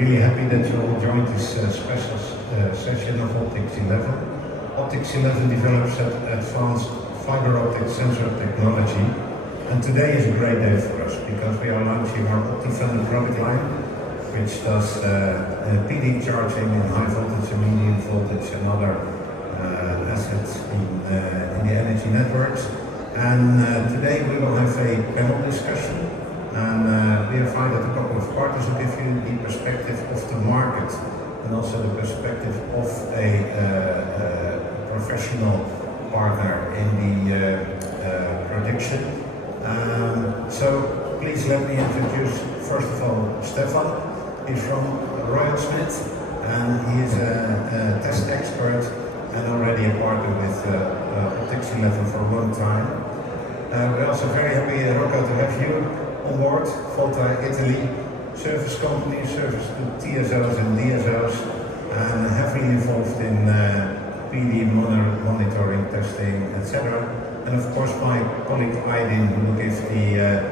Really happy that you all joined this special session of Optics 11. Optics 11 develops advanced fiber optic sensor technology, and today is a great day for us because we are launching our OptiFender product line, which does PD charging in high voltage and medium voltage and other assets in the energy networks. And today we will have a panel discussion, and we invited a couple of partners to give you the perspective of the market and also the perspective of a professional partner in the production. So please let me introduce first of all Stefan. He's from Revolutionized, and he is a test expert and already a partner with Optics 11 for a long time. We're also very happy, Rocco, to have you on board. Volta, Italy, service company, service to TSOs and DSOs, and heavily involved in PD monitoring, testing, etc. And of course my colleague Aydin, who will give the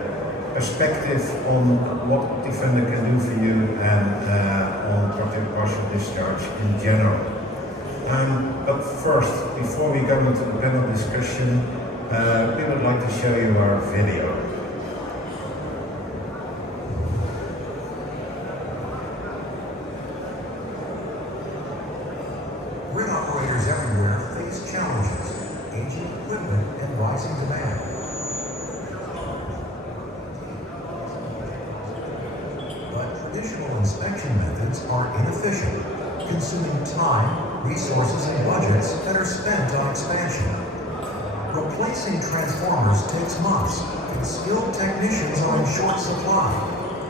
perspective on what OptiFinder can do for you and on partial discharge in general. But first, before we go into the panel discussion, we would like to show you our video. Grid operators everywhere face challenges, aging equipment and rising demand. But traditional inspection methods are inefficient, consuming time, resources, and budgets that are spent on expansion. Replacing transformers takes months, and skilled technicians are in short supply.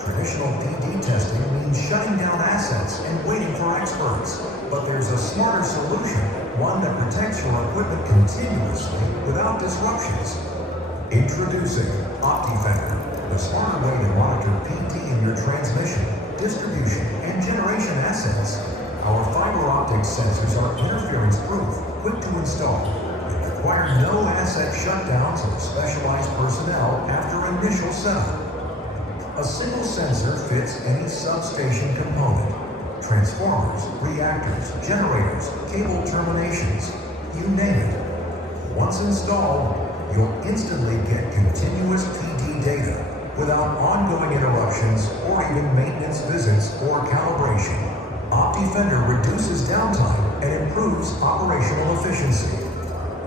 Traditional PD testing means shutting down assets and waiting for experts. But there's a smarter solution, one that protects your equipment continuously without disruptions. Introducing OptiFender, the smarter way to monitor PD in your transmission, distribution, and generation assets. Our fiber optic sensors are interference-proof, quick to install, and require no asset shutdowns or specialized personnel after initial setup. A single sensor fits any substation component. Transformers, reactors, generators, cable terminations, you name it. Once installed, you'll instantly get continuous PD data without ongoing interruptions or even maintenance visits or calibration. OptiFender reduces downtime and improves operational efficiency.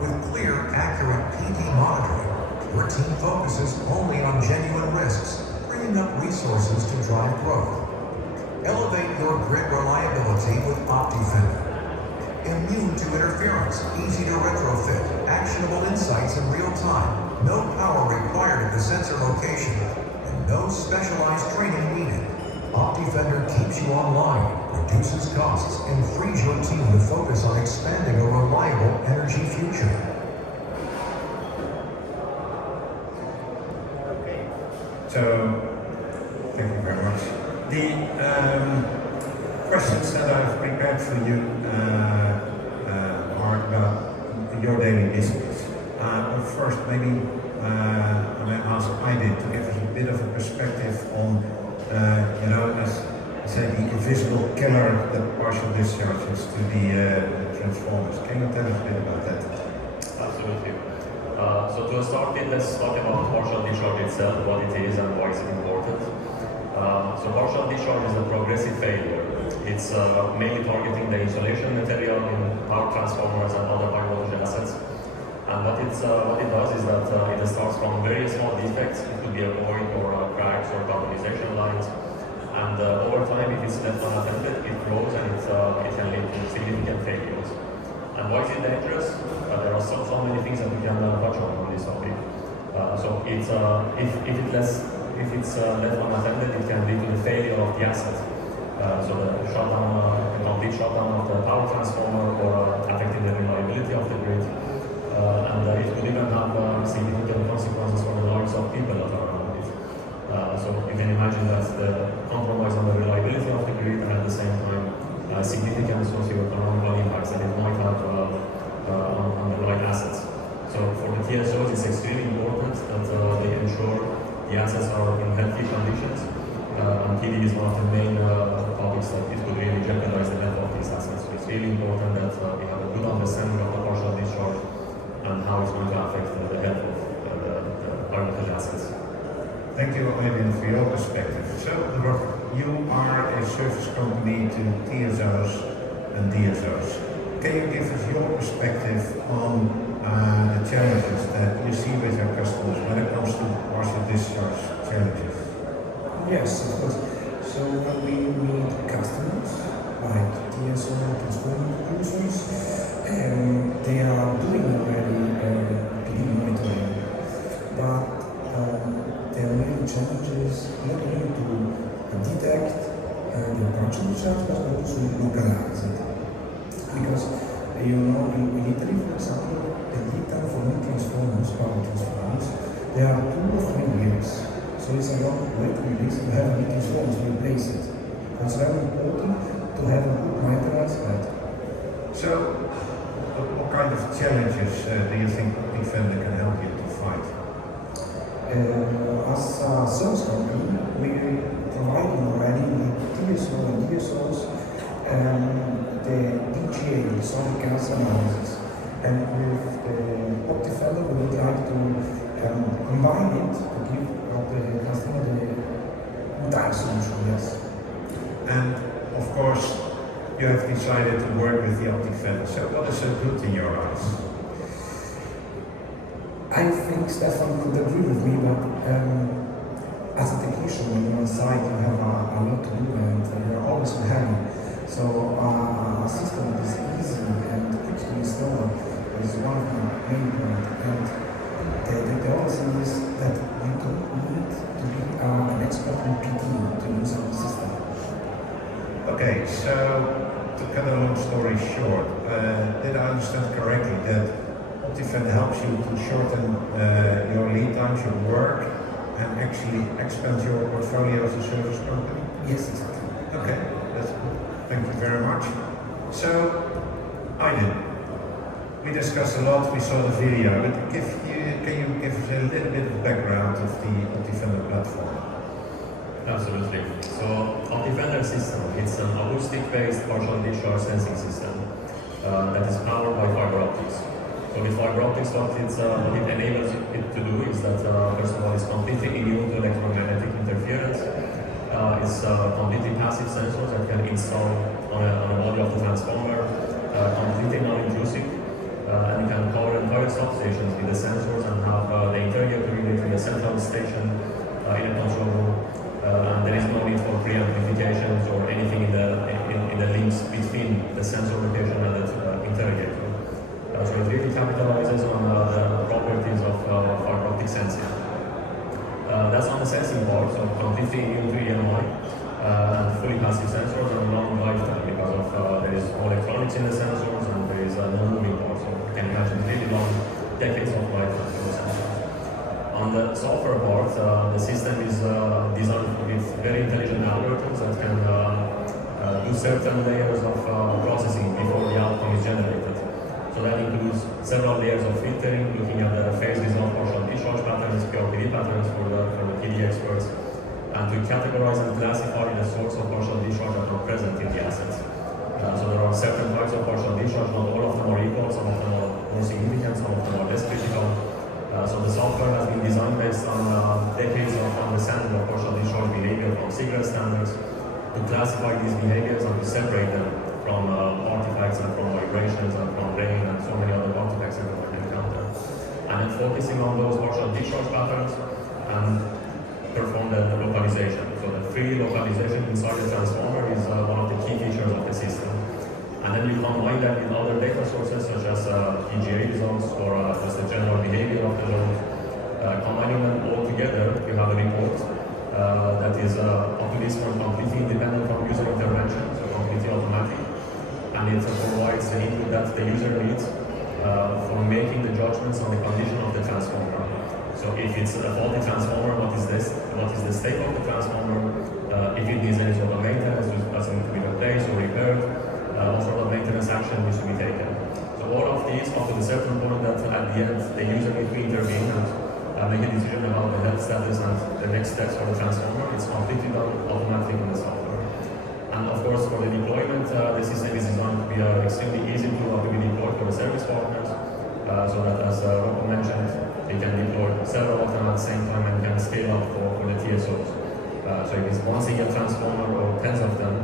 With clear, accurate PD monitoring, your team focuses only on genuine risks, freeing up resources to drive growth. Elevate your grid reliability with OptiFender. Immune to interference, easy to retrofit, actionable insights in real time, no power required at the sensor location, and no specialized training needed. OptiFender keeps you online, reduces costs, and frees your team to focus on expanding a reliable energy future. Okay. So, thank you very much. The questions that I've prepared for you are about your daily business. But first, maybe I may ask Aydin to give us a bit of a perspective on, as say, the invisible killer that partial discharges to the transformers. Can you tell us a bit about that? Absolutely. So to start with, let's talk about partial discharge itself, what it is and why it's important. So partial discharge is a progressive failure. It's mainly targeting the insulation material in power transformers and other high voltage assets. And what it does is that it starts from very small defects. It could be a void or cracks or carbonization lines. And over time, if it's left unattended, it grows and it can lead to significant failures. And why is it dangerous? There are so many things that we can touch on this topic. So if it's left unattended, it can lead to the failure of the asset. So the complete shutdown of the power transformer or affecting the reliability of the grid. And it could even have significant consequences for the lives of people that are around it. So you can imagine that the compromise on the reliability of the grid and at the same time significant socio-economic impacts that it might have on the right assets. So for the TSOs, it's extremely important that they ensure the assets are in healthy conditions. And PD is one of the main topics assets. Thank you, Aydin, for your perspective. So, Rocco, you are a service company to TSOs and DSOs. Can you give us your perspective on the challenges that you see with your customers when it comes to partial discharge challenges? Yes, of course. So when we meet customers, like TSO, transformer producers, they are doing already PD monitoring, but their main challenge is not only to detect the partial discharge, but also localize it. Because in Italy, for example, the lead time for new transformers, power transformers, they are 2 or 3 years. So it's a long way to release to have new transformers to replace it. It's very important to have a good maintenance rate. So, what kind of challenges do you think OptiFender can help you to fight? As a service company, we provide already with TSO and DSOs the DGA, the solid gas analysis. And with the OptiFender, we would like to combine it to give the customer the entire solution, yes. And of course, you have decided to work with the OptiFender. So what is so good in your eyes? I think Stefan could agree with me, but as a technician, when you're on site, you have a lot to do and you're always behind. So a system that is easy and quick to install is one of the main points. And the other thing is that you don't need to be an expert in PD to use our system. Okay, so to cut a long story short, did I understand correctly that OptiFender helps you to shorten your lead times, your work, and actually expand your portfolio as a service company? Yes, exactly. Okay, that's good. Thank you very much. So, Aydin, we discussed a lot, we saw the video, but can you give us a little bit of background of the OptiFender platform? Absolutely. So OptiFender system, it's an acoustic-based partial discharge sensing system that is powered by fiber optics. So with fiber optics, what it enables it to do is that first of all, it's completely immune to electromagnetic interference. It's completely passive sensors that can install on a body of the transformer, completely non-intrusive, and you can cover entire substations with the sensors and have the interior to relate to the central station in a control room. And there is no need for pre-amplifications or anything in the links between the sensor location and the interrogator. So it really capitalizes on the properties of fiber optic sensing. That's on the sensing part, so completely immune to EMI and fully passive sensors and long lifetime because of there is no electronics in the sensors and there is no moving part. So you can imagine really long decades of lifetime for the sensors. On the software part, the system is designed with very intelligent algorithms that can do certain layers of processing before the outcome is generated. So that includes several layers of filtering, looking at the phase result partial discharge patterns, PRPD patterns for the PD experts, and to categorize and classify the sorts of partial discharge that are present in the assets. So there are certain types of partial discharge, not all of them are equal, some of them are more significant, some of them are less critical. So the software has been designed based on decades of understanding of partial discharge behavior from cigarette standards to classify these behaviors and to separate them from artifacts and from vibrations and from rain and so many other artifacts that we can encounter. And then focusing on those partial discharge patterns and perform the localization. So the free localization inside the transformer is one of the key features of the system. And then you combine that with other data sources such as PGA results or just the general behavior of the load. Combining them all together, you have a report that is up to this point completely independent from user intervention, so completely automatic. And it provides the input that the user needs for making the judgments on the condition of the transformer. So if it's a faulty transformer, what is the state of the transformer? If it needs any sort of maintenance, does it need to be replaced or repaired? What sort of maintenance action needs to be taken. So all of these up to the certain point that at the end the user needs to intervene and make a decision about the health status and the next steps for the transformer. It's completely done automatically in the software. And of course for the deployment, the system is designed to be extremely easy to be deployed for the service partners so that as Rocco mentioned, you can deploy several of them at the same time and scale up for the TSOs. So if it's one single transformer or tens of them,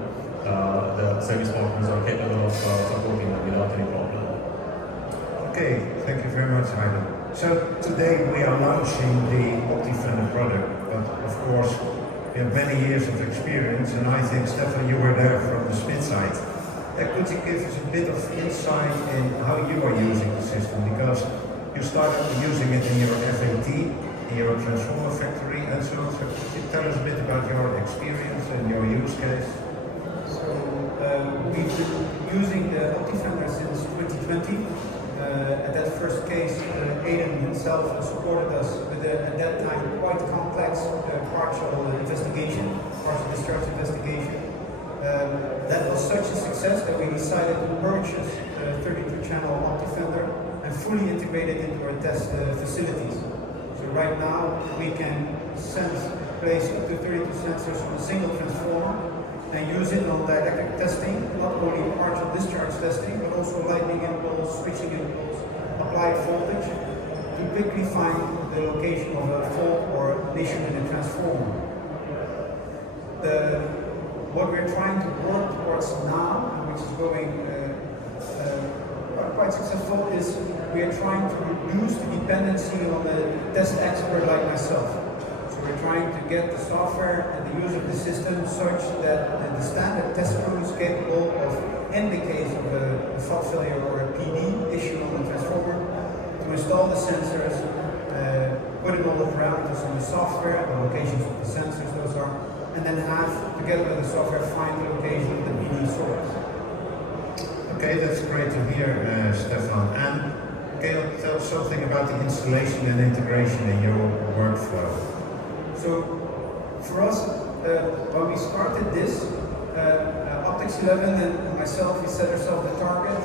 the service partners are capable of supporting them without any problem. Okay, thank you very much, Aydin. So today we are launching the OptiFender product, but of course we have many years of experience, and I think, Stefan, you were there from the SMIT side. Could you give us a bit of insight in how you are using the system? Because you started using it in your FAT, in your transformer factory, and so on. So could you tell us a bit about your experience and your use case? So we've been using the OptiFender since 2020. At that first case, Aydin himself supported us with at that time quite complex partial investigation, partial discharge investigation. That was such a success that we decided to purchase the 32-channel OptiFender and fully integrate it into our test facilities. So right now we can place up to 32 sensors on a single transformer and use it on dielectric testing, not only partial discharge testing, but also lightning impulse, switching impulse, applied voltage, to quickly find the location of a fault or an issue in a transformer. What we're trying to work towards now, which is going quite successful, is we are trying to reduce the dependency on the test expert like myself. So we're trying to get the software and the use of the system such that the standard test crew is capable of, in the case of a fault failure or a PD issue on the transformer, to install the sensors, put in all the parameters on the software, the locations of the sensors, those are, and then have, together with the software, find the location of the PD source. Okay, that's great to hear, Stefan. And can you tell us something about the installation and integration in your workflow? So, for us, when we started this, Optics 11 and myself, we set ourselves the target.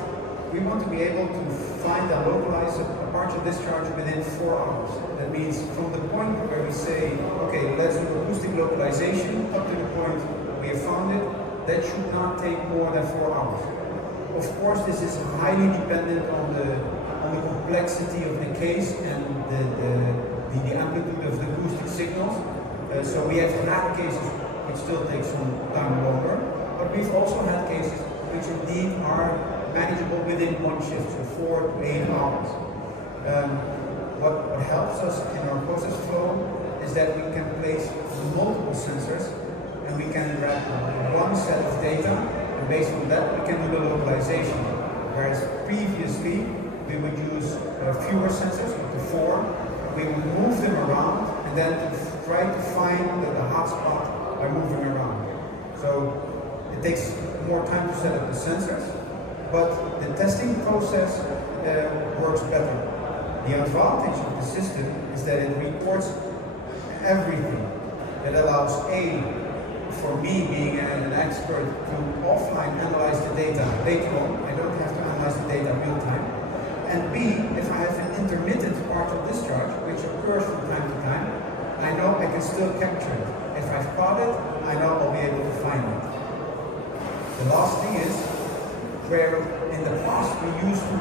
We want to be able to find and localize a partial discharge within 4 hours. That means from the point where we say, okay, let's do acoustic localization, up to the point we have found it, that should not take more than 4 hours. Of course, this is highly dependent on the complexity of the case and the amplitude of the acoustic signals. So we have had cases which still take some time longer, but we've also had cases which indeed are manageable within one shift, so 4 to 8 hours. What helps us in our process flow is that we can place multiple sensors and we can wrap one set of data, and based on that we can do the localization. Whereas previously we would use fewer sensors, up to 4, we would move them around and then try to find the hotspot by moving around. So it takes more time to set up the sensors, but the testing process works better. The advantage of the system is that it records everything. That allows A, for me being an expert, to offline analyze the data later on. I don't have to analyze the data real time. And B, if I have an intermittent partial discharge, which occurs from time to time, I know I can still capture it. If I've caught it, I know I'll be able to find it. The last thing is, where in the past we used to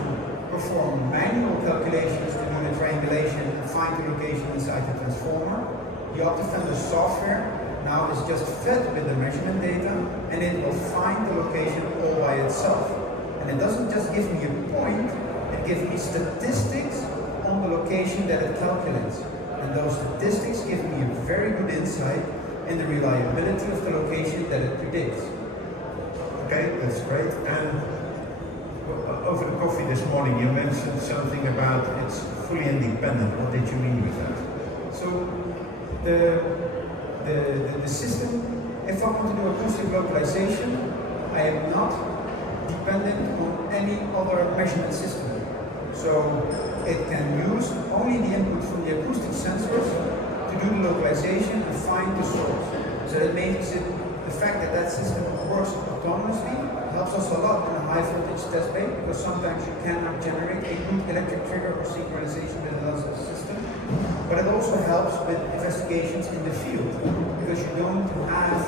perform manual calculations to do the triangulation and find the location inside the transformer, the OptiFender software now is just fed with the measurement data and it will find the location all by itself. And it doesn't just give me a point, it gives me statistics on the location that it calculates. And those statistics give me a very good insight in the reliability of the location that it predicts. Okay, that's great. And over the coffee this morning, you mentioned something about it's fully independent. What did you mean with that? So the system, if I want to do acoustic localization, I am not dependent on any other measurement system. So it can use only the input from the acoustic sensors to do the localization and find the source. So that makes it, the fact that that system works autonomously helps us a lot in a high voltage test bed, because sometimes you cannot generate a good electric trigger or synchronization with another system. But it also helps with investigations in the field, because you don't have,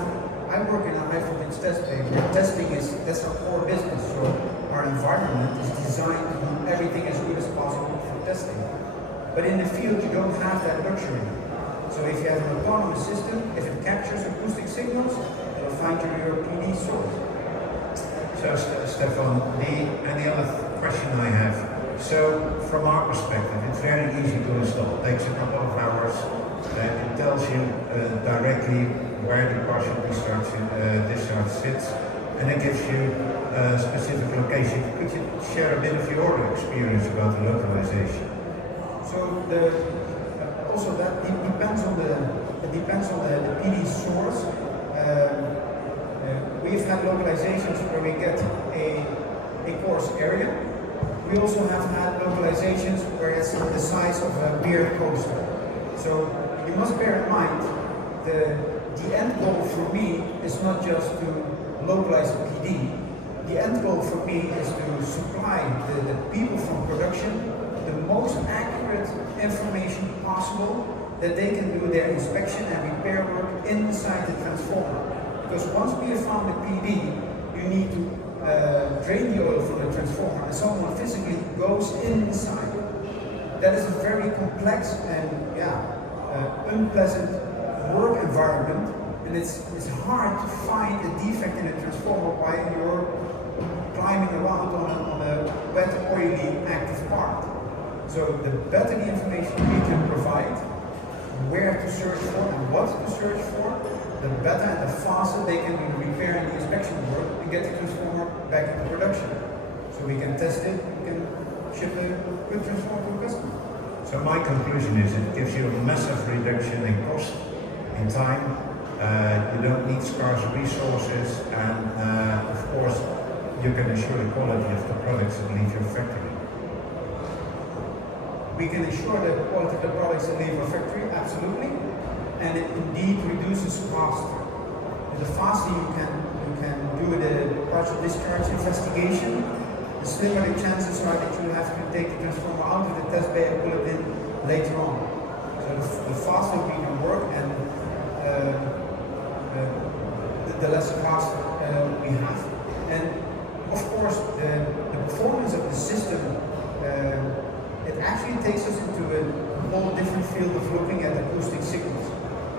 I work in a high voltage test bed where testing is, that's our core business. So our environment is designed to do everything as good as possible for testing. But in the field you don't have that luxury. So if you have an autonomous system, if it captures acoustic signals, it'll find your PD source. So Stefan, any other question I have? So from our perspective, it's very easy to install. It takes a couple of hours. It tells you directly where the partial discharge sits, and it gives you a specific location. Could you share a bit of your experience about the localization? So also that depends on the PD source. We've had localizations where we get a coarse area. We also have had localizations where it's the size of a beer coaster. So you must bear in mind the end goal for me is not just to localize a PD. The end goal for me is to supply the people from production the most accurate information possible that they can do their inspection and repair work inside the transformer. Because once we have found the PD, you need to drain the oil from the transformer, and someone physically goes inside. That is a very complex and unpleasant work environment, and it's hard to find a defect in a transformer while you're climbing around on a wet, oily, active part. So the better the information we can provide, where to search for and what to search for, the better and the faster they can be repairing the inspection work and get the transformer back into production. So we can test it, we can ship a good transformer to a customer. So my conclusion is it gives you a massive reduction in cost, in time. You don't need scarce resources, and of course you can ensure the quality of the products that leave your factory. We can ensure the quality of the products that leave our factory, absolutely, and it indeed reduces cost. The faster you can do the partial discharge investigation, the slimmer the chances are that you have to take the transformer out of the test bay and pull it in later on. So the faster we can work and the less cost we have. And of course, the performance of the system, it actually takes us into a whole different field of looking at acoustic signals.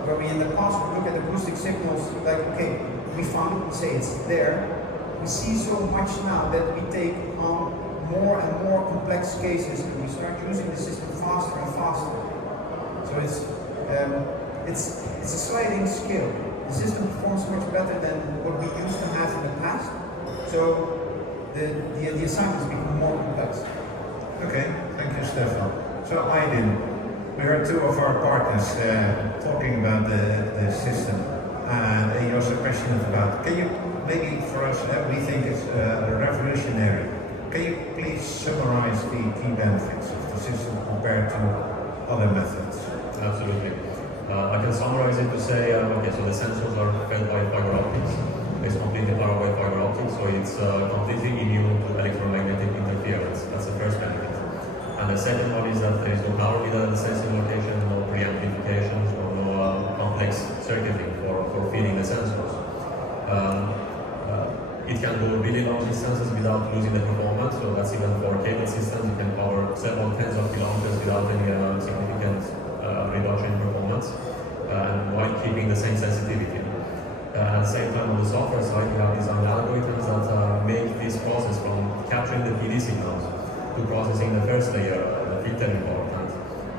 Where we in the past would look at acoustic signals like, okay, we found it, we say it's there. We see so much now that we take on more and more complex cases, and we start using the system faster and faster. So it's a sliding scale. The system performs much better than what we used to have in the past. So the assignments become more complex. Okay, thank you, Stefan. So Aydin, we heard two of our partners talking about the system, and he was passionate about. Can you maybe for us, we think it's revolutionary. Can you please summarize the key benefits of the system compared to other methods? Absolutely. I can summarize it to say, okay, so the sensors are fed by fiber optics. It's completely powered by fiber optics, so it's completely immune to electromagnetic interference. That's the first benefit. And the second one is that there is no power without the sensing location, no preamplifications, or no complex circuiting for feeding the sensors. It can go really long distances without losing the performance, so that's even for cable systems. You can cover several tens of kilometers without any significant reduction in performance, while keeping the same sensitivity. At the same time, on the software side, you have design algorithms that make this process from capturing the PD signals to processing the first layer, the filter important,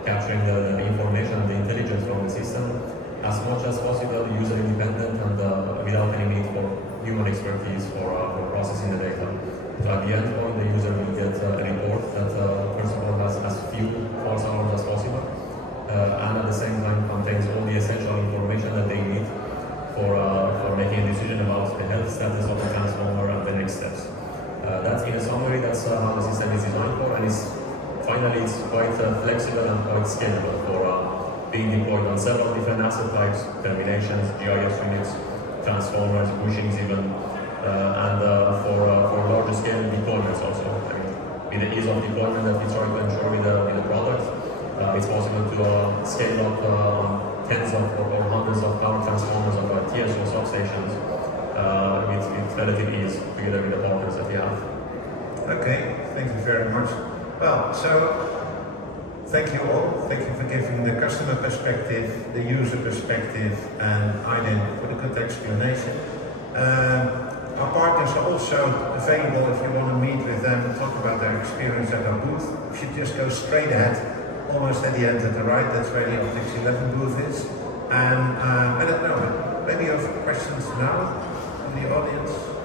capturing the information and the intelligence from the system as much as possible, user independent and without any need for human expertise for processing the data. So at the end point, the user will get a report that first of all has as few false alarms as possible, and at the same time contains all the essential information that they need for making a decision about the health status of the transformer and the next steps. That's in a summary, that's how the system is designed for, and finally it's quite flexible and quite scalable for being deployed on several different asset types, terminations, GIS units, transformers, bushings even, and for larger scale deployments also. I mean, with the ease of deployment that we try to ensure with the product, it's possible to scale up tens of or hundreds of power transformers of TSO substations with relative ease together with the partners that we have. Okay, thank you very much. Well, so Thank you all. Thank you for giving the customer perspective, the user perspective, and Aydin for the good explanation. Our partners are also available if you want to meet with them and talk about their experience at our booth. You should just go straight ahead, almost at the end at the right. That's where the Optics 11 booth is. And I don't know, maybe you have questions now from the audience.